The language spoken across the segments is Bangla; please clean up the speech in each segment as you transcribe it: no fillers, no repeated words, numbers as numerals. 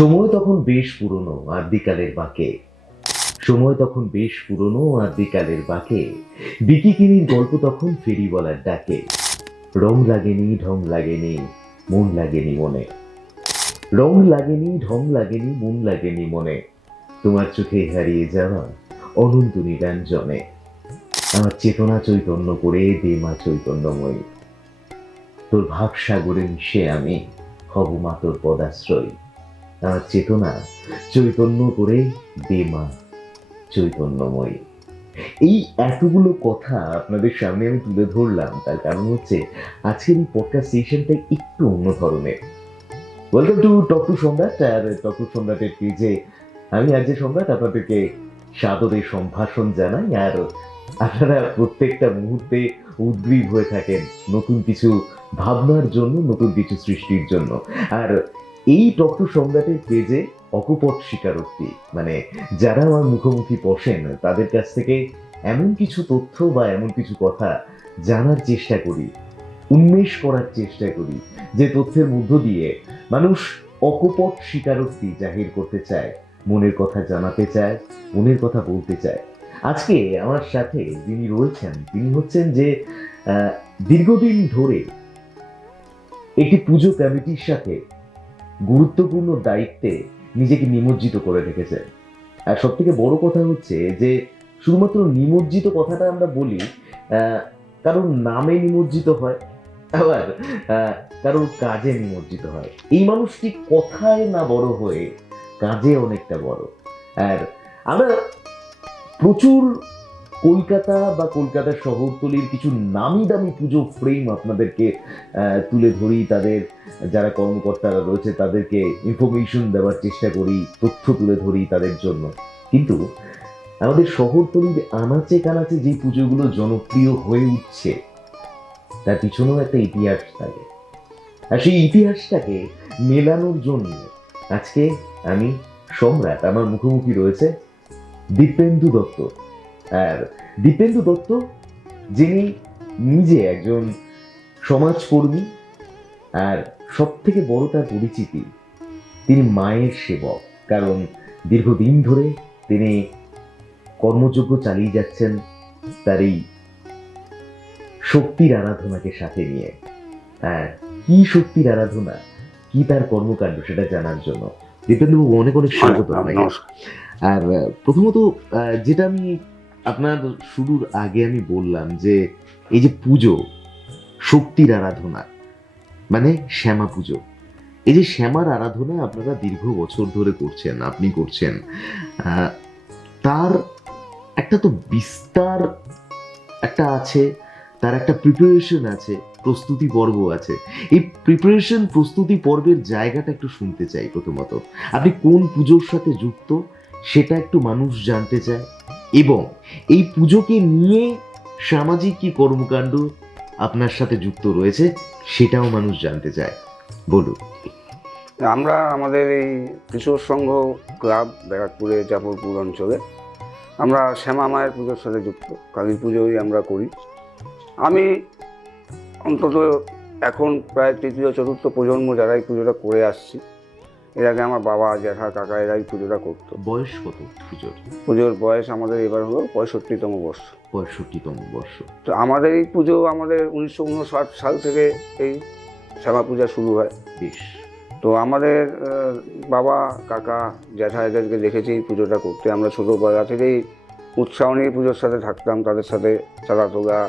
সময় তখন বেশ পুরনো আর বিকালের বাঁকে। সময় তখন বেশ পুরনো আর বিকালের বাঁকে। বিকিকিনির গল্প তখন ফেরিওয়ালার ডাকে। রং লাগেনি, ঢং লাগেনি, মন লাগেনি মনে। রং লাগেনি, ঢং লাগেনি, মন লাগেনি মনে। তোমার চোখে হারিয়ে যাওয়া অনন্ত নিরঞ্জনে। আমার চেতনা চৈতন্য করে দে মা চৈতন্যময়ী। তোর ভাবসাগরে মিশে আমি হব মা তোর পদাশ্রয়। আমার চেতনা চৈতন্য করে দে মা চৈতন্যময়ী। এই এতগুলো কথা আপনাদের সামনে আমি তুলে ধরলাম, তার কারণ হচ্ছে আজকের এই পডকাস্ট সেশনটা একটু অন্য ধরনের। ওয়েলকাম টু টক টু সম্রাট। আর টক টু সম্রাটের পেজে আমি আজকে সম্রাট আপনাদেরকে সাদরে সম্ভাষণ জানাই। আর আপনারা প্রত্যেকটা মুহূর্তে উদ্গ্রীব হয়ে থাকেন নতুন কিছু ভাবনার জন্য, নতুন কিছু সৃষ্টির জন্য। আর এই টক টু সম্রাটের পেজে অকপট স্বীকারোক্তি, মানে যারা আমার মুখোমুখি বসেন তাদের কাছ থেকে এমন কিছু তথ্য বা এমন কিছু কথা জানার চেষ্টা করি, উন্মেষ করার চেষ্টা করি, যে তথ্যের মধ্য দিয়ে মানুষ অকপট স্বীকারোক্তি জাহির করতে চায়, মনের কথা জানাতে চায়, মনের কথা বলতে চায়। আজকে আমার সাথে যিনি রয়েছেন তিনি হচ্ছেন যে দীর্ঘদিন ধরে একটি পুজো কমিটির সাথে গুরুত্বপূর্ণ দায়িত্বে নিজেকে নিমজ্জিত করে রেখেছেন। আর সব থেকে বড় কথা হচ্ছে যে শুধুমাত্র নিমজ্জিত কথাটা আমরা বলি, কারণ নামে নিমজ্জিত হয়, আবার কারোর কাজে নিমজ্জিত হয়। এই মানুষটি কথায় না বড় হয়ে কাজে অনেকটা বড়। আর আমরা প্রচুর কলকাতা বা কলকাতার শহরতলির কিছু নামি দামি পুজো ফ্রেম আপনাদেরকে তুলে ধরি, তাদের যারা কর্মকর্তারা রয়েছে তাদেরকে ইনফরমেশন দেওয়ার চেষ্টা করি, তথ্য তুলে ধরি তাদের জন্য। কিন্তু আমাদের শহরতলির আনাচে কানাচে যে পুজোগুলো জনপ্রিয় হয়ে উঠছে তার পিছনেও একটা ইতিহাস থাকে। আর সেই ইতিহাসটাকে মেলানোর জন্য আজকে আমি সম্রাট, আমার মুখোমুখি রয়েছে দীপেন্দু দত্ত। আর দীপেন্দু দত্ত যিনি নিজে একজন সমাজকর্মী, আর সব থেকে বড় তার পরিচিতি তিনি মায়ের সেবক। কারণ দীর্ঘদিন ধরে তিনি কর্মযজ্ঞ চালিয়ে যাচ্ছেন তার এই শক্তির আরাধনাকে সাথে নিয়ে। আর কি শক্তির আরাধনা, কি তার কর্মকাণ্ড, সেটা জানার জন্য দীপেন্দুবাবু অনেক অনেক স্বাগত আপনাকে। আর প্রথমত যেটা আমি আপনার শুরুর আগে আমি বললাম যে এই যে পুজো, শক্তির আরাধনা, মানে শ্যামা পুজো, এই যে শ্যামার আরাধনা আপনারা দীর্ঘ বছর ধরে করছেন, আপনি করছেন, তার একটা তো বিস্তার একটা আছে, তার একটা প্রিপারেশন আছে, প্রস্তুতি পর্ব আছে। এই প্রিপারেশন প্রস্তুতি পর্বের জায়গাটা একটু শুনতে চাই। প্রথমত আপনি কোন পুজোর সাথে যুক্ত সেটা একটু মানুষ জানতে চায়, এবং এই পুজোকে নিয়ে সামাজিক কি কর্মকাণ্ড আপনার সাথে যুক্ত রয়েছে সেটাও মানুষ জানতে চায়। বলুন। আমরা আমাদের এই কিশোর সংঘ ক্লাব ব্যারাকপুরে জাফরপুর অঞ্চলে আমরা শ্যামা মায়ের পুজোর সাথে যুক্ত। কালী পুজোই আমরা করি। আমি অন্তত এখন প্রায় তৃতীয় চতুর্থ প্রজন্ম যারা এই পুজোটা করে আসছি। এর আগে আমার বাবা, জ্যাঠা, কাকা এরা এই পুজোটা করতো। বয়স কত পুজোর? পুজোর বয়স আমাদের এবার হলো 65তম বর্ষ। 65তম বর্ষ। তো আমাদের এই পুজো আমাদের 1959 সাল থেকে এই শ্যামা পূজা শুরু হয়। বেশ। তো আমাদের বাবা, কাকা, জ্যাঠা এদেরকে দেখেছি এই পুজোটা করতে। আমরা ছোটোবেলা থেকেই উৎসাহ নিয়ে পুজোর সাথে থাকতাম, তাদের সাথে চালা তোলা,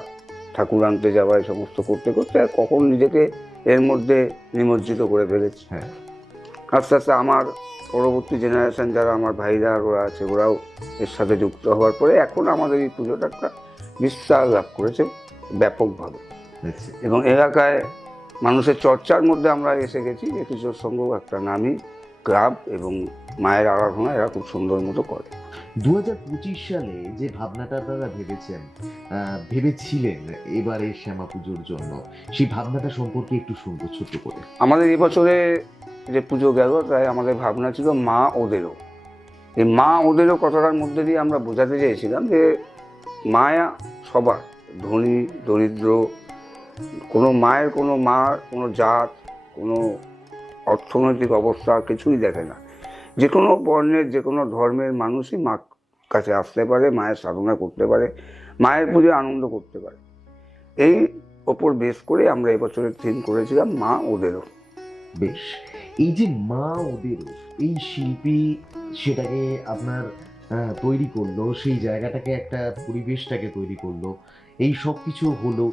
ঠাকুর আনতে যাওয়া, এই সমস্ত করতে করতে আর কখন নিজেকে এর মধ্যে নিমজ্জিত করে ফেলেছি। হ্যাঁ। আস্তে আস্তে আমার পরবর্তী জেনারেশন যারা আমার ভাইরা ওরা আছে, ওরাও এর সাথে যুক্ত হওয়ার পরে এখন আমাদের এই পুজোটা একটা বিস্তার লাভ করেছে ব্যাপকভাবে। এবং এলাকায় মানুষের চর্চার মধ্যে আমরা এসে গেছি যে কিশোর সংঘ একটা নামী ক্লাব এবং মায়ের আরাধনা এরা খুব সুন্দর মতো করে। 2025 সালে যে ভাবনাটা আপনারা ভেবেছিলেন এবারে শ্যামা পুজোর জন্য, সেই ভাবনাটা সম্পর্কে একটু শুনবো ছোট্ট করে। আমাদের এবছরে যে পুজো গেল তাই আমাদের ভাবনা ছিল মা ওদেরও। এই মা ওদেরও কথাটার মধ্যে দিয়ে আমরা বোঝাতে চেয়েছিলাম যে মায়া সবার, ধনী দরিদ্র, কোনো মায়ের কোনো জাত, কোনো অর্থনৈতিক অবস্থা কিছুই দেখে না। যে কোনো বর্ণের যে কোনো ধর্মের মানুষই মা কাছে আসতে পারে, মায়ের সাধনা করতে পারে, মায়ের পুজোয় আনন্দ করতে পারে। এই ওপর বেস করে আমরা এবছরের থিম করেছিলাম মা ওদেরও। বেশ, এই যে মা ওদেরও, এই শিল্পী সেটাকে আপনার তৈরি করলো, সেই জায়গাটাকে একটা পরিবেশটাকে তৈরি করলো, এই সব কিছু হলো।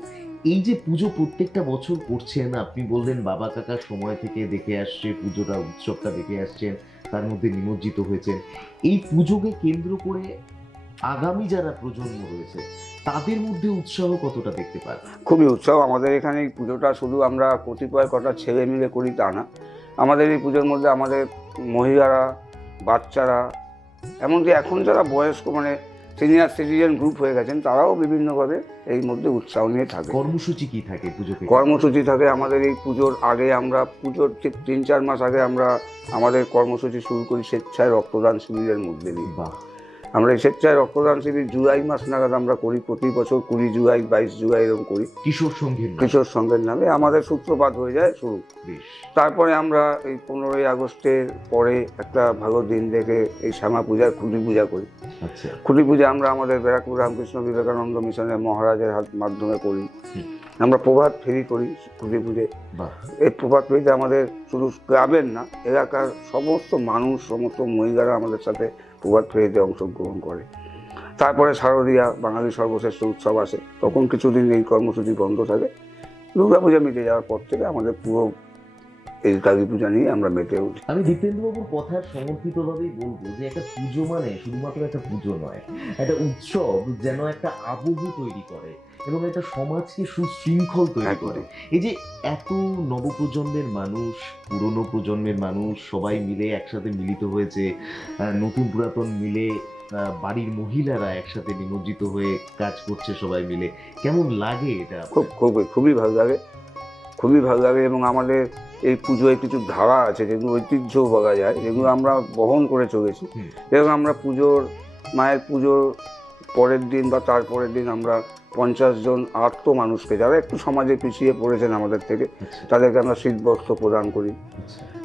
এই যে পুজো প্রত্যেকটা বছর করছেন, আপনি বললেন বাবা কাকার সময় থেকে দেখে আসছে পুজোটা, উৎসবটা দেখে আসছেন, তার মধ্যে নিমজ্জিত হয়েছেন। এই পুজোকে কেন্দ্র করে আগামী যারা প্রজন্ম রয়েছে তাদের মধ্যে উৎসাহ কতটা দেখতে পান? খুবই উৎসাহ। আমাদের এখানে এই পুজোটা শুধু আমরা কতিপয় কটা ছেলে মিলে করি তা না, আমাদের এই পুজোর মধ্যে আমাদের মহিলারা, বাচ্চারা, এমনকি এখন যারা বয়স্ক মানে সিনিয়র সিটিজেন গ্রুপ হয়ে গেছেন, তারাও বিভিন্নভাবে এই মধ্যে উৎসাহ নিয়ে থাকে। কর্মসূচি কি থাকে পুজোতে? কর্মসূচি থাকে আমাদের এই পুজোর আগে, আমরা পুজোর ঠিক 3-4 মাস আগে আমরা আমাদের কর্মসূচি শুরু করি স্বেচ্ছায় রক্তদান শিবিরের মধ্যে দিয়ে। বাহ, আমরা এই স্বেচ্ছায় রক্তদান শিবির জুলাই মাস নাগাদ আমরা করি, প্রতি বছর 20 জুলাই 22 জুলাই এরকম করি। কিশোর সংঘের নামে? কিশোর সংঘের নামে আমাদের সূত্রপাত হয়ে যায় শুরু। বেশ, তারপরে আমরা এই 15ই আগস্টের পরে একটা ভালো দিন দেখে এই শ্যামা পূজার খুঁটি পূজা করি। আচ্ছা, খুঁটি পূজা আমরা আমাদের ব্যারাকপুর রামকৃষ্ণ বিবেকানন্দ মিশনের মহারাজের মাধ্যমে করি। আমরা প্রভাত ফেরি করি খুঁটি পুজো। বাহ, এই প্রভাত ফেরিতে আমাদের শুধু ক্লাবের না, এলাকার সমস্ত মানুষ, সমস্ত মহিলারা আমাদের সাথে প্রভাত ফেরিতে অংশগ্রহণ করে। তারপরে শারদীয়া, বাঙালি সর্বশ্রেষ্ঠ উৎসব আসে, তখন কিছুদিন এই কর্মসূচি বন্ধ থাকে। দুর্গাপূজা মিটে যাওয়ার পর থেকে আমাদের পুরো এই কালী পূজা নিয়ে আমরা মেতে উঠি। আমি দীপেন্দ্রবাবুর কথার সমর্থিতভাবেই বলবো যে একটা পুজো মানে শুধুমাত্র একটা পুজো নয়, একটা উৎসব যেন একটা আবহ তৈরি করে এবং একটা সমাজকে সুশৃঙ্খল তৈরি করে। এই যে এত নবপ্রজন্মের মানুষ, পুরনো প্রজন্মের মানুষ সবাই মিলে একসাথে মিলিত হয়েছে, নতুন পুরাতন মিলে, বাড়ির মহিলারা একসাথে নিমজ্জিত হয়ে কাজ করছে সবাই মিলে, কেমন লাগে এটা? খুবই ভালো লাগে, খুবই ভালো লাগে। এবং আমাদের এই পুজোয় কিছু ধারা আছে যেগুলো ঐতিহ্য বলা যায়, যেগুলো আমরা বহন করে চলেছি। এবং আমরা মায়ের পুজোর পরের দিন বা তারপরের দিন আমরা 50 জন আর্ত মানুষকে, যারা একটু সমাজে পিছিয়ে পড়েছেন আমাদের থেকে, তাদেরকে আমরা শীতবস্ত্র প্রদান করি।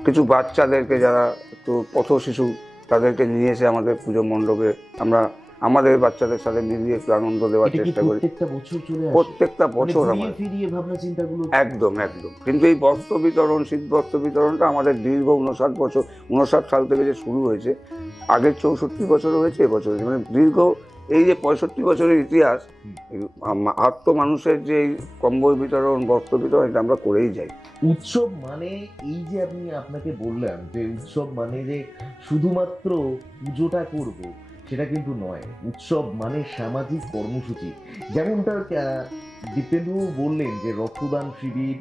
কিছু বাচ্চাদেরকে যারা একটু পথ শিশু, তাদেরকে নিয়ে এসে আমাদের পুজো মণ্ডপে আমরা আমাদের বাচ্চাদের সাথে মিলিয়ে একটু আনন্দ দেওয়ার চেষ্টা করি। প্রত্যেকটা বছর চলে আসে? প্রত্যেকটা বছর মানে আমরা ফিরিয়ে ভাবনা চিন্তাগুলো একদম। কিন্তু এই বস্ত্র বিতরণ, শীত বস্ত্র বিতরণটা আমাদের দীর্ঘ 59 সাল থেকে যে শুরু হয়েছে, আগের 64 বছরও হয়েছে, এবছর মানে দীর্ঘ এই যে 65 বছরের ইতিহাস, আত্ম মানুষের যে এই কম্বল বিতরণ, বস্ত্র বিতরণ, এটা আমরা করেই যাই। উৎসব মানে এই যে আপনাকে বললাম যে উৎসব মানে যে শুধুমাত্র পুজোটা করব সেটা কিন্তু নয়। উৎসব মানে সামাজিক কর্মসূচি, যেমনটা দীপেন্দ্রবাবু বললেন যে রক্তদান শিবির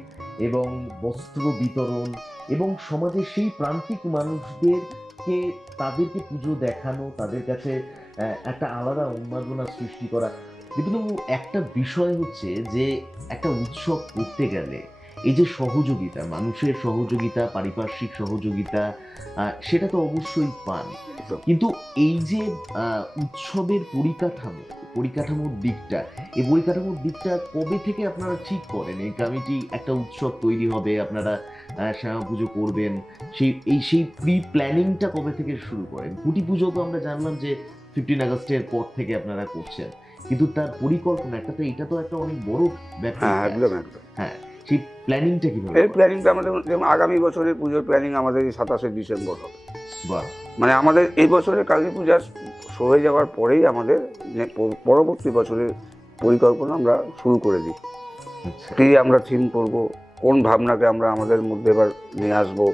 এবং বস্ত্র বিতরণ এবং সমাজের সেই প্রান্তিক মানুষদেরকে, তাদেরকে পুজো দেখানো, তাদের কাছে একটা আলাদা উন্মাদনা সৃষ্টি করা। দীপেন্দ্রবাবু, একটা বিষয় হচ্ছে যে একটা উৎসব করতে গেলে এই যে সহযোগিতা, মানুষের সহযোগিতা, পারিপার্শ্বিক সহযোগিতা, সেটা তো অবশ্যই পান, কিন্তু এই যে উৎসবের পরিকাঠামোর দিকটা, এই পরিকাঠামোর দিকটা কবে থেকে আপনারা ঠিক করেন? এই কমিটি একটা উৎসব তৈরি হবে, আপনারা শ্যামা পুজো করবেন, সেই প্রি প্ল্যানিংটা কবে থেকে শুরু করেন? খুঁটি পুজো তো আমরা জানলাম যে 15 আগস্টের পর থেকে আপনারা করছেন, কিন্তু তার পরিকল্পনা একটা তো, এটা তো একটা অনেক বড় ব্যাপার। একদম। হ্যাঁ, সেই প্ল্যানিংটা কিভাবে? এই প্ল্যানিংটা আমাদের, যেমন আগামী বছরের পুজোর প্ল্যানিং আমাদের 27শে ডিসেম্বর হবে। বাহ, মানে আমাদের এই বছরের কালী পূজা হয়ে যাওয়ার পরেই আমাদের পরবর্তী বছরের পরিকল্পনা আমরা শুরু করে দিই। কি আমরা থিম করব, কোন ভাবনাকে আমরা আমাদের মধ্যে এবার নিয়ে আসবো,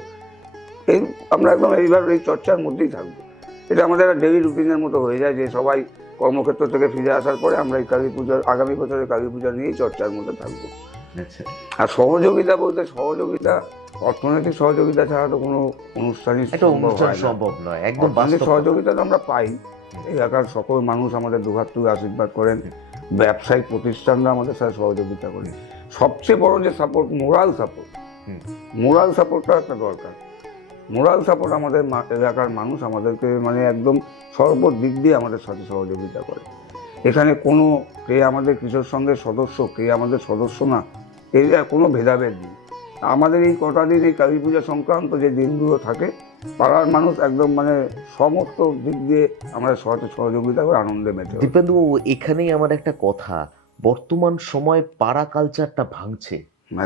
এই আমরা একদম এইবার এই চর্চার মধ্যেই থাকবো। এটা আমাদের ডেইলি রুটিনের মতো হয়ে যায় যে সবাই কর্মক্ষেত্র থেকে ফিরে আসার পরে আমরা এই কালী পূজার, আগামী বছরের কালী পূজা নিয়েই চর্চার মধ্যে থাকবো। আর সহযোগিতা বলতে, সহযোগিতা, অর্থনৈতিক সহযোগিতা ছাড়া তো কোনো অনুষ্ঠানই সম্ভব নয়। একদম সহযোগিতা তো আমরা পাই, এলাকার সকল মানুষ আমাদের দুহাত তুলে আশীর্বাদ করেন, ব্যবসায়িক প্রতিষ্ঠানরা আমাদের সাথে সহযোগিতা করে। সবচেয়ে বড় যে সাপোর্ট, মোরাল সাপোর্টটা একটা দরকার। মোরাল সাপোর্ট আমাদের এলাকার মানুষ আমাদেরকে মানে একদম সর্বদিক দিয়ে আমাদের সাথে সহযোগিতা করে। এখানে কোনো কে আমাদের কিশোর সংঘের সদস্য, কে আমাদের সদস্য না, এই কোনো ভেদাভেদ নেই। আমাদের এই কটা দিন, এই কালী পূজা সংক্রান্ত যে দিনগুলো থাকে, পাড়ার মানুষ একদম মানে সমস্ত দিক দিয়ে আমরা সহযোগিতা করে আনন্দে মেতে ওঠে। দীপেন্দুবাবু, এখানেই আমার একটা কথা, বর্তমান সময় পাড়া কালচারটা ভাঙছে।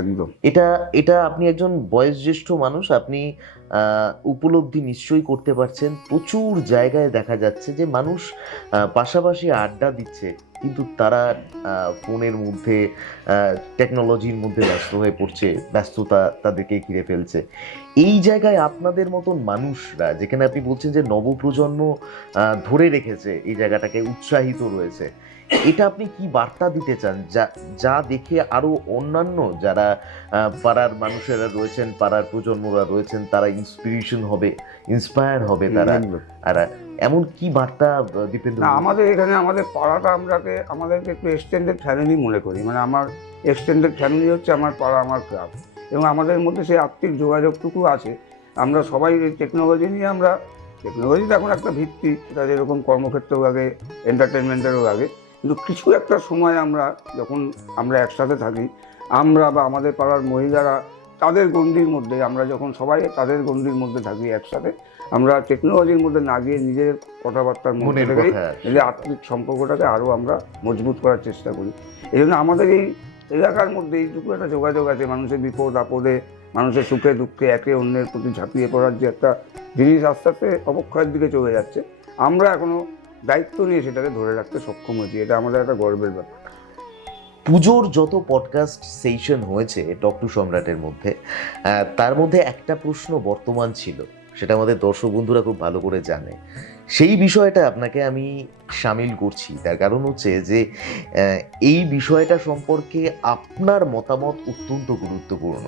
একদম এটা এটা আপনি একজন বয়োজ্যেষ্ঠ মানুষ, আপনি উপলব্ধি নিশ্চয়ই করতে পারছেন। প্রচুর জায়গায় দেখা যাচ্ছে যে মানুষ পাশাপাশি আড্ডা দিচ্ছে, কিন্তু তারা ফোনের মধ্যে, টেকনোলজির মধ্যে ব্যস্ত হয়ে পড়ছে, ব্যস্ততা তাদেরকে ঘিরে ফেলছে। এই জায়গায় আপনাদের মতন মানুষরা, যেখানে আপনি বলছেন যে নবপ্রজন্ম ধরে রেখেছে এই জায়গাটাকে, উৎসাহিত রয়েছে, এটা আপনি কি বার্তা দিতে চান, যা যা দেখে আরো অন্যান্য যারা পাড়ার মানুষেরা রয়েছেন, পাড়ার প্রজন্মরা রয়েছেন, তারা ইন্সপিরেশন হবে, ইন্সপায়ার হবে তারা? একদম। আর এমন কি বার্তা দীপেন্দ্র? না, আমাদের এখানে আমাদের পাড়াটা আমাদেরকে একটু এক্সটেন্ডেড ফ্যামিলি মনে করি। মানে আমার এক্সটেন্ডেড ফ্যামিলি হচ্ছে আমার পাড়া, আমার ক্লাব, এবং আমাদের মধ্যে সেই আত্মিক যোগাযোগটুকু আছে। আমরা সবাই এই টেকনোলজি নিয়ে, টেকনোলজি তো এখন একটা ভিত্তি, এটা যেরকম কর্মক্ষেত্রেও লাগে, এন্টারটেনমেন্টেরও লাগে, কিন্তু কিছু একটা সময় যখন আমরা একসাথে থাকি, আমরা বা আমাদের পাড়ার মহিলারা তাদের গণ্ডির মধ্যে, আমরা যখন সবাই তাদের গণ্ডির মধ্যে থাকি একসাথে, আমরা টেকনোলজির মধ্যে না গিয়ে নিজের কথাবার্তার মধ্যে থেকেই নিজের আত্মিক সম্পর্কটাকে আরও আমরা মজবুত করার চেষ্টা করি। এই জন্য আমাদের এই এলাকার মধ্যে এইটুকু একটা যোগাযোগ আছে। মানুষের বিপদ আপদে, মানুষের সুখে দুঃখে একে অন্যের প্রতি ঝাঁপিয়ে পড়ার যে একটা জিনিস আস্তে আস্তে অবক্ষয়ের দিকে চলে যাচ্ছে, আমরা এখনো দায়িত্ব নিয়ে সেটাকে ধরে রাখতে সক্ষম হয়েছি। এটা আমাদের একটা গর্বের ব্যাপার। পুজোর যত পডকাস্ট সেশন হয়েছে টক টু সম্রাটের মধ্যে, তার মধ্যে একটা প্রশ্ন বর্তমান ছিল, সেটা আমাদের দর্শক বন্ধুরা খুব ভালো করে জানে। সেই বিষয়টা আপনাকে আমি সামিল করছি, তার কারণ হচ্ছে যে এই বিষয়টা সম্পর্কে আপনার মতামত অত্যন্ত গুরুত্বপূর্ণ,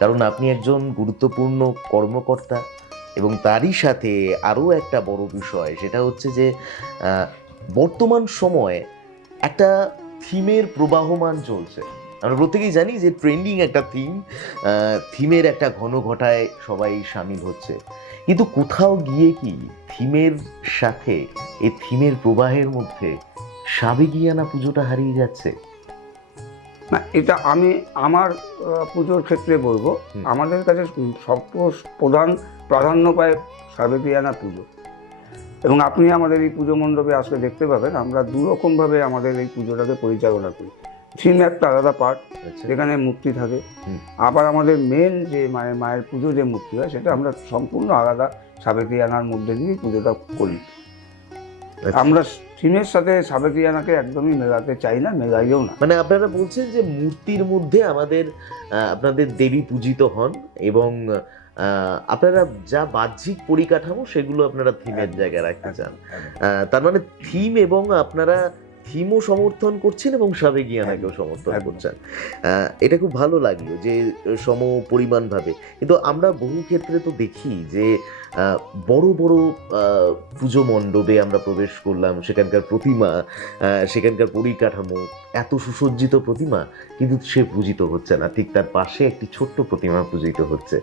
কারণ আপনি একজন গুরুত্বপূর্ণ কর্মকর্তা। এবং তারই সাথে আরও একটা বড় বিষয়, সেটা হচ্ছে যে বর্তমান সময়ে একটা থিমের প্রবাহমান চলছে। আমরা প্রত্যেকেই জানি যে ট্রেন্ডিং একটা থিমের একটা ঘন ঘটায় সবাই সামিল হচ্ছে, কিন্তু কোথাও গিয়ে কি থিমের সাথে, এই থিমের প্রবাহের মধ্যে সাবেকিয়ানা পুজোটা হারিয়ে যাচ্ছে? না, এটা আমি আমার পুজোর ক্ষেত্রে বলবো, আমাদের কাছে প্রধান প্রাধান্য পায় সাবেকিয়ানা পুজো। এবং আপনি আমাদের এই পুজো মণ্ডপে আসলে দেখতে পাবেন, আমরা দুরকমভাবে আমাদের এই পুজোটাকে পরিচালনা করি। থিম একটা আলাদা পার্ট, যেখানে মূর্তি থাকে, আবার আমাদের মেন যে মায়ের পুজো যে মূর্তি হয়, সেটা আমরা সম্পূর্ণ আলাদা সাবেকিয়ানার মধ্যে দিয়েই পুজোটা করি। আমরা থিমের সাথে সাবেকিয়ানাকে একদমই মেলাতে চাই না, মেলাইও না। মানে আপনারা বলছেন যে মূর্তির মধ্যে আপনাদের দেবী পূজিত হন, এবং আপনারা যা বাহ্যিক পরিকাঠামো সেগুলো আপনারা থিমের জায়গায় রাখতে চান। তার মানে থিম, এবং আপনারা থিমও সমর্থন করছেন এবং সাবেকিয়ানাকেও সমর্থন করছেন। এটা খুব ভালো লাগলো যে সম পরিমাণভাবে। কিন্তু আমরা বহু ক্ষেত্রে তো দেখি যে বড় বড় পুজো মণ্ডপে আমরা প্রবেশ করলাম, সেখানকার প্রতিমা, সেখানকার পরিকাঠামো, এত সুসজ্জিত প্রতিমা, কিন্তু সে পূজিত হচ্ছে না। ঠিক তার পাশে একটি ছোট্ট প্রতিমা পূজিত হচ্ছে।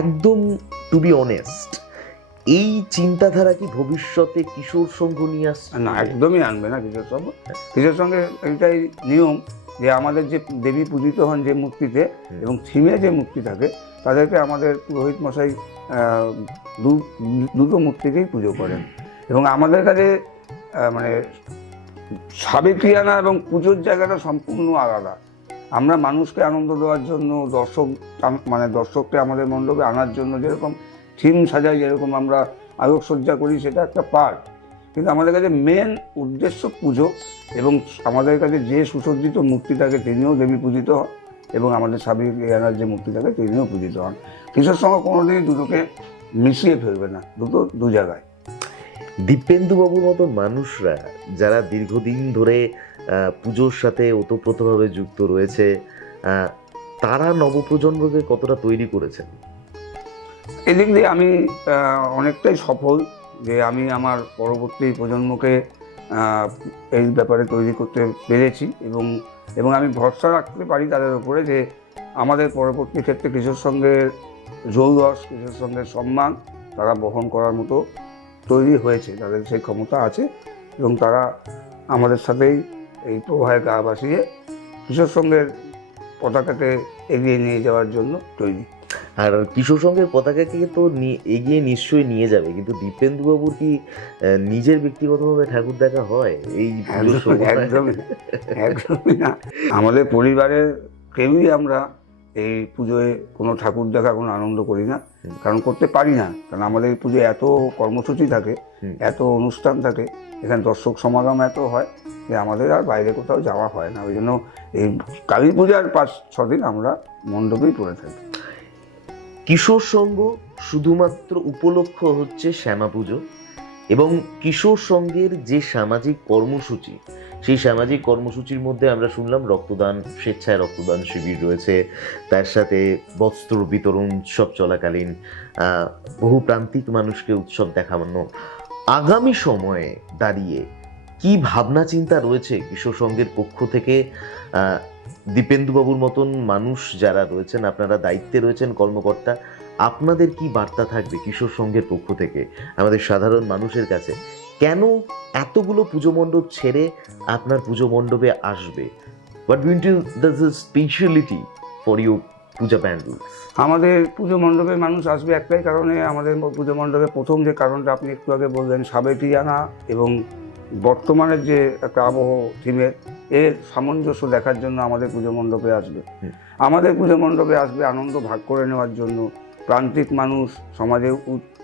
একদম টু বি অনেস্ট, এই চিন্তাধারা কি ভবিষ্যতে কিশোর সংঘ নিয়ে আসছে? না, একদমই আনবে না কিশোর সংঘ। কিশোর সংঘের এটাই নিয়ম যে আমাদের যে দেবী পূজিত হন যে মূর্তিতে এবং থিমে যে মূর্তি থাকে, তাদেরকে আমাদের পুরোহিত মশাই দুটো মূর্তিকেই পুজো করেন। এবং আমাদের কাছে মানে সাবেকিয়ানা এবং পুজোর জায়গাটা সম্পূর্ণ আলাদা। আমরা মানুষকে আনন্দ দেওয়ার জন্য, দর্শককে আমাদের মণ্ডপে আনার জন্য যেরকম থিম সাজাই, যেরকম আমরা আলোকসজ্জা করি, সেটা একটা পার্ট, কিন্তু আমাদের কাছে মেন উদ্দেশ্য পুজো। এবং আমাদের কাছে যে সুসজ্জিত মূর্তি থাকে তিনিও দেবী পূজিত হন, এবং আমাদের সাবেকিয়ানার যে মূর্তি থাকে তিনিও পূজিত হন। কিশোর সংঘ কোনোদিনই দুটোকে মিশিয়ে ফেলবে না, দু জায়গায়। দীপেন্দুবাবুর মতো মানুষরা যারা দীর্ঘদিন ধরে পুজোর সাথে ওতপ্রোতভাবে যুক্ত রয়েছে, তারা নবপ্রজন্মকে কতটা তৈরি করেছেন? এদিক দিয়ে আমি অনেকটাই সফল, যে আমি আমার পরবর্তী প্রজন্মকে এই ব্যাপারে তৈরি করতে পেরেছি, এবং আমি ভরসা রাখতে পারি তাদের উপরে যে আমাদের পরবর্তী ক্ষেত্রে কিশোর সংঘের জৌলস, কিশোর সংঘের সম্মান তারা বহন করার মতো তৈরি হয়েছে, তাদের সেই ক্ষমতা আছে, এবং তারা আমাদের সাথেই এই প্রবাহে গা ভাসিয়ে কিশোর সংঘের পতাকাকে এগিয়ে নিয়ে যাওয়ার জন্য তৈরি। আর কিশোর সংঘের পতাকাকে তো এগিয়ে নিশ্চয়ই নিয়ে যাবে, কিন্তু দীপেন্দু বাবুর কি নিজের ব্যক্তিগতভাবে ঠাকুর দেখা হয় এই পুজোর সময়? একদমই না, একদমই না। আমাদের পরিবারের কেউই আমরা এই পুজোয় কোনো ঠাকুর দেখা কোনো আনন্দ করি না, কারণ করতে পারি না। কারণ আমাদের এই পুজোয় এত কর্মসূচি থাকে, এত অনুষ্ঠান থাকে, এখানে দর্শক সমাগম এত হয় যে আমাদের আর বাইরে কোথাও যাওয়া হয় না। ওই জন্য এই কালী পূজার 5-6 দিন আমরা মণ্ডপেই পড়ে থাকি। কিশোর সংঘ শুধুমাত্র উপলক্ষ হচ্ছে শ্যামা পুজো, এবং কিশোর সংঘের যে সামাজিক কর্মসূচি, সেই সামাজিক কর্মসূচির মধ্যে আমরা শুনলাম রক্তদান, স্বেচ্ছায় রক্তদান শিবির রয়েছে, তার সাথে বস্ত্র বিতরণ উৎসব চলাকালীন বহু প্রান্তিক মানুষকে উৎসব দেখানো। আগামী সময়ে দাঁড়িয়ে কি ভাবনা চিন্তা রয়েছে কিশোর সংঘের পক্ষ থেকে? দীপেন্দু বাবুর মতন মানুষ যারা রয়েছেন, আপনারা দায়িত্বে রয়েছেন, কর্মকর্তা, আপনাদের কি বার্তা থাকবে কিশোর সংঘের পক্ষ থেকে আমাদের সাধারণ মানুষের কাছে? কেন এতগুলো পুজো মণ্ডপ ছেড়ে আপনার পুজো মণ্ডপে আসবে? What will you the speciality for you puja pandals? আমাদের পুজো মণ্ডপে মানুষ আসবে একটাই কারণে। আমাদের পুজো মণ্ডপে প্রথম যে কারণটা আপনি একটু আগে বললেন, সাবেকিয়ানা এবং বর্তমানের যে একটা আবহ থিমের এর সামঞ্জস্য দেখার জন্য আমাদের পুজো মণ্ডপে আসবে। আমাদের পুজো মণ্ডপে আসবে আনন্দ ভাগ করে নেওয়ার জন্য। প্রান্তিক মানুষ, সমাজের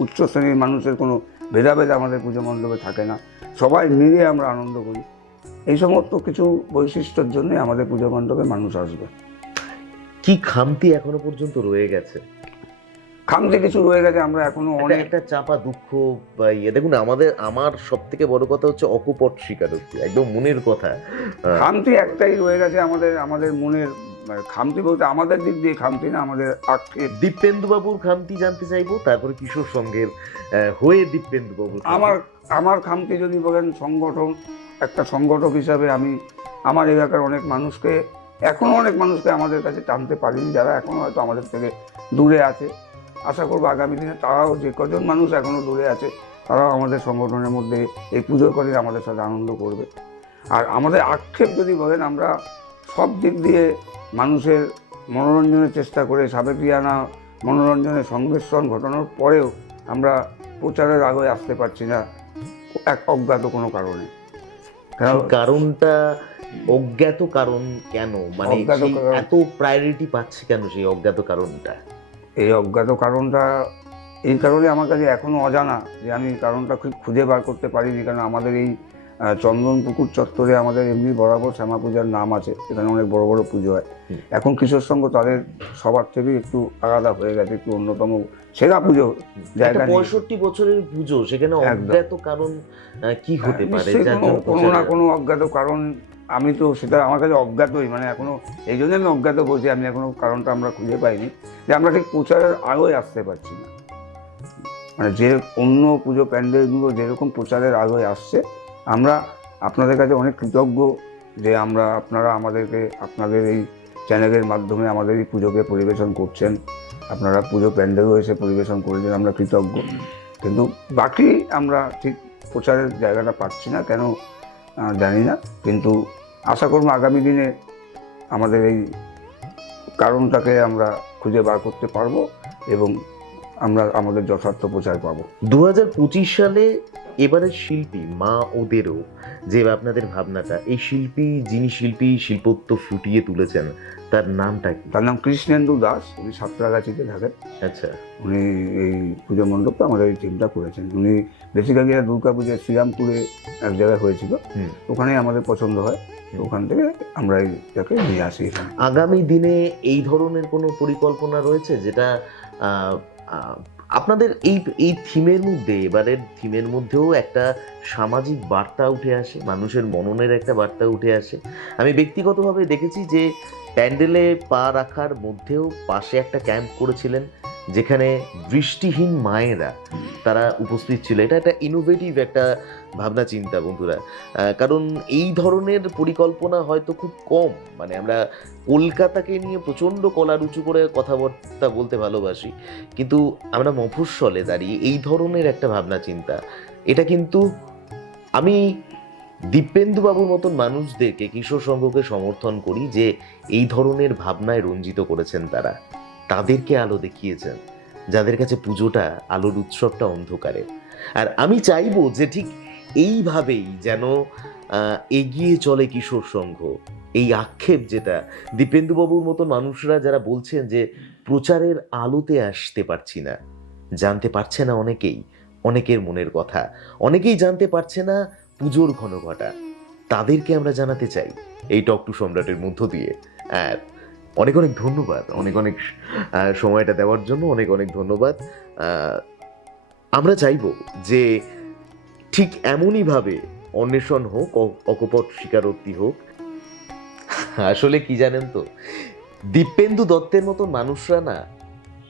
উচ্চ শ্রেণীর মানুষের কোনো ভেদাভেদ আমাদের পুজো মণ্ডপে থাকে না, সবাই মিলে আমরা আনন্দ করি। এই সমস্ত কিছু বৈশিষ্ট্যের জন্যই আমাদের পুজো মণ্ডপে মানুষ আসবে। কি খামতি এখনো পর্যন্ত রয়ে গেছে? খামতি কিছু রয়ে গেছে, আমরা এখনো অনেক একটা চাপা দুঃখ বা দেখুন, আমার সব থেকে বড় কথা হচ্ছে অকপট স্বীকারোক্তি, একদম মনের কথা। খামতি একটাই রয়ে গেছে আমাদের মনের, খামতি বলতে আমাদের দিক দিয়ে খামতি না, আমাদের আক্ষেপ। দীপেন্দু বাবুর খামতি জানতে চাইবো, তারপরে কিশোর সংঘের হয়ে দীপেন্দু বাবুর। আমার খামতি যদি বলেন, সংগঠন, একটা সংগঠক হিসাবে আমি আমার এলাকার অনেক মানুষকে আমাদের কাছে টানতে পারিনি, যারা এখনো হয়তো আমাদের থেকে দূরে আছে। আশা করবো আগামী দিনে তারাও, যে কজন মানুষ এখনো দূরে আছে, তারাও আমাদের সংগঠনের মধ্যে এই পুজোর করে আমাদের সাথে আনন্দ করবে। আর আমাদের আক্ষেপ যদি বলেন, আমরা সব দিক দিয়ে মানুষের মনোরঞ্জনের চেষ্টা করে, সাবেকিয়ানা মনোরঞ্জনের সংমিশ্রণ ঘটানোর পরেও আমরা প্রচারের আগে আসতে পারছি না এক অজ্ঞাত কোনো কারণে। কারণটা অজ্ঞাত কারণ কেন? মানে এত প্রায়োরিটি পাচ্ছে কেন সেই অজ্ঞাত কারণটা? এই অজ্ঞাত কারণটা এই কারণে আমার কাছে এখনো অজানা, যে আমি কারণটা খুঁজে বার করতে পারিনি। কারণ আমাদের এই চন্দনপুকুর চত্বরে আমাদের এমনি বরাবর শ্যামা পূজার নাম আছে, এখানে অনেক বড় বড় পুজো হয়। এখন কিশোর সংঘ তাদের সবার থেকে একটু আলাদা হয়ে গেছে, একটু অন্যতম সেরা পুজো জায়গা। 65 বছরের পুজো, সেখানে অজ্ঞাত কারণ কি হতে পারে? কোনো না কোনো অজ্ঞাত কারণ, আমি তো সেটা আমার কাছে অজ্ঞাতই, মানে এখনো এই জন্য আমি অজ্ঞাত বলছি। আমি এখনো কারণটা আমরা খুঁজে পাইনি, যে আমরা ঠিক প্রচারের আলোয় আসতে পারছি না। মানে যে অন্য পুজো প্যান্ডেলগুলো যেরকম প্রচারের আলোয় আসছে, আমরা আপনাদের কাছে অনেক কৃতজ্ঞ যে আপনারা আমাদেরকে আপনাদের এই চ্যানেলের মাধ্যমে আমাদের এই পুজোকে পরিবেশন করছেন। আপনারা পুজো প্যান্ডেলও এসে পরিবেশন করেছেন, আমরা কৃতজ্ঞ। কিন্তু বাকি আমরা ঠিক প্রচারের জায়গাটা পাচ্ছি না, কেন জানি না। কিন্তু আশা করব আগামী দিনে আমাদের এই কারণটাকে আমরা খুঁজে বার করতে পারবো এবং আমরা আমাদের যথার্থ প্রচার পাবো। 2025 সালে এবারের শিল্পী মা ওদেরও যে আপনাদের ভাবনাটা, এই যিনি শিল্পত্ব ফুটিয়ে তুলেছেন, তার নামটা কি? তার নাম কৃষ্ণেন্দু দাস, উনি সাঁতরাগাছিতে থাকেন। আচ্ছা। উনি এই পুজো মণ্ডপটা আমাদের এই টিমটা করেছেন। উনি বেসিক্যালি দুর্গা পুজো শ্রীরামপুরে এক জায়গায় হয়েছিল, ওখানেই আমাদের পছন্দ হয়, ওখান থেকে আমরা এইটাকে নিয়ে আসি এখানে। আগামী দিনে এই ধরনের কোনো পরিকল্পনা রয়েছে, যেটা আপনাদের এই থিমের মধ্যে, এবারের থিমের মধ্যেও একটা সামাজিক বার্তা উঠে আসে, মানুষের মননের একটা বার্তা উঠে আসে? আমি ব্যক্তিগতভাবে দেখেছি যে প্যান্ডেলে পা রাখার মধ্যেও পাশে একটা ক্যাম্প করেছিলেন, যেখানে দৃষ্টিহীন মায়েরা তারা উপস্থিত ছিল। এটা একটা ইনোভেটিভ একটা ভাবনা চিন্তা বন্ধুরা, কারণ এই ধরনের পরিকল্পনা হয়তো খুব কম। মানে আমরা কলকাতাকে নিয়ে প্রচণ্ড কলার উঁচু করে কথাবার্তা বলতে ভালোবাসি, কিন্তু আমরা মফস্বলে দাঁড়িয়ে এই ধরনের একটা ভাবনা চিন্তা, এটা কিন্তু আমি দীপেন্দু বাবুর মতন মানুষদেরকে, কিশোর সংঘকে সমর্থন করি যে এই ধরনের ভাবনায় রঞ্জিত করেছেন তারা। তাদেরকে আলো দেখিয়েছেন, যাদের কাছে পুজোটা আলোর উৎসবটা অন্ধকারের। আর আমি চাইবো যে ঠিক এইভাবেই যেন এগিয়ে চলে কিশোর সংঘ। এই আক্ষেপ যেটা দীপেন্দুবাবুর মতো মানুষরা যারা বলছেন যে প্রচারের আলোতে আসতে পারছি না, জানতে পারছে না অনেকের মনের কথা, অনেকেই জানতে পারছে না পুজোর ঘনঘটা, তাদেরকে আমরা জানাতে চাই এই টক টু সম্রাটের মধ্য দিয়ে। আর অনেক অনেক ধন্যবাদ, অনেক অনেক সময়টা দেওয়ার জন্য অনেক অনেক ধন্যবাদ। আমরা চাইবো যে ঠিক এমনইভাবে অন্বেষণ হোক, অকপট স্বীকারোক্তি হোক। আসলে কি জানেন তো, দীপেন্দু দত্তের মতো মানুষরা না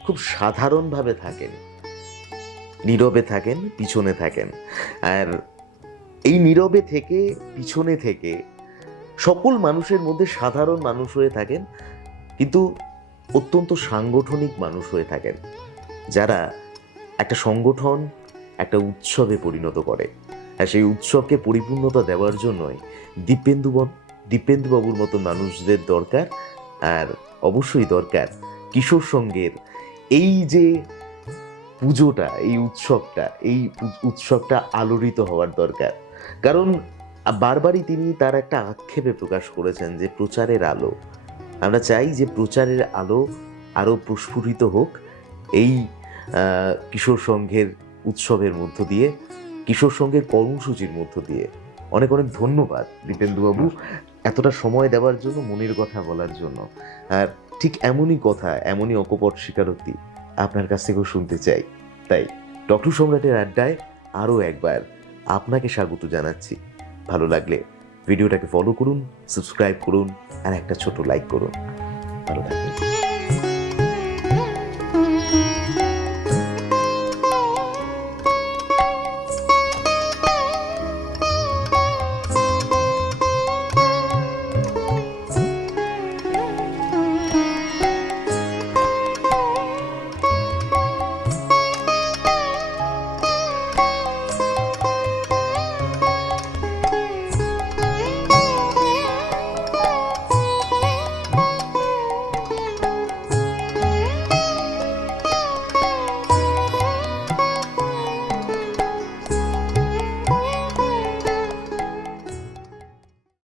খুব সাধারণভাবে থাকেন, নীরবে থাকেন, পিছনে থাকেন। আর এই নীরবে থেকে, পিছনে থেকে সকল মানুষের মধ্যে সাধারণ মানুষ হয়ে থাকেন, কিন্তু অত্যন্ত সাংগঠনিক মানুষ হয়ে থাকেন, যারা একটা সংগঠন একটা উৎসবে পরিণত করে। আর সেই উৎসবকে পরিপূর্ণতা দেওয়ার জন্যই দীপেন্দুবাবুর মতো মানুষদের দরকার। আর অবশ্যই দরকার কিশোর সংঘের এই যে পুজোটা, এই উৎসবটা আলোড়িত হওয়ার দরকার। কারণ বারবারই তিনি তার একটা আক্ষেপে প্রকাশ করেছেন যে প্রচারের আলো, আমরা চাই যে প্রচারের আলো আরও প্রস্ফুটিত হোক এই কিশোর সংঘের উৎসবের মধ্য দিয়ে, কিশোর সংঘের কর্মসূচির মধ্য দিয়ে। অনেক অনেক ধন্যবাদ দীপেন্দুবাবু এতটা সময় দেওয়ার জন্য, মনের কথা বলার জন্য। আর ঠিক এমনই কথা, এমনই অকপট স্বীকারোক্তি আপনার কাছ থেকেও শুনতে চাই। তাই টক টু সম্রাটের আড্ডায় আরও একবার আপনাকে স্বাগত জানাচ্ছি। ভালো লাগলে ভিডিওটাকে ফলো করুন, সাবস্ক্রাইব করুন আর একটা ছোট লাইক করুন। ভালো থাকবেন।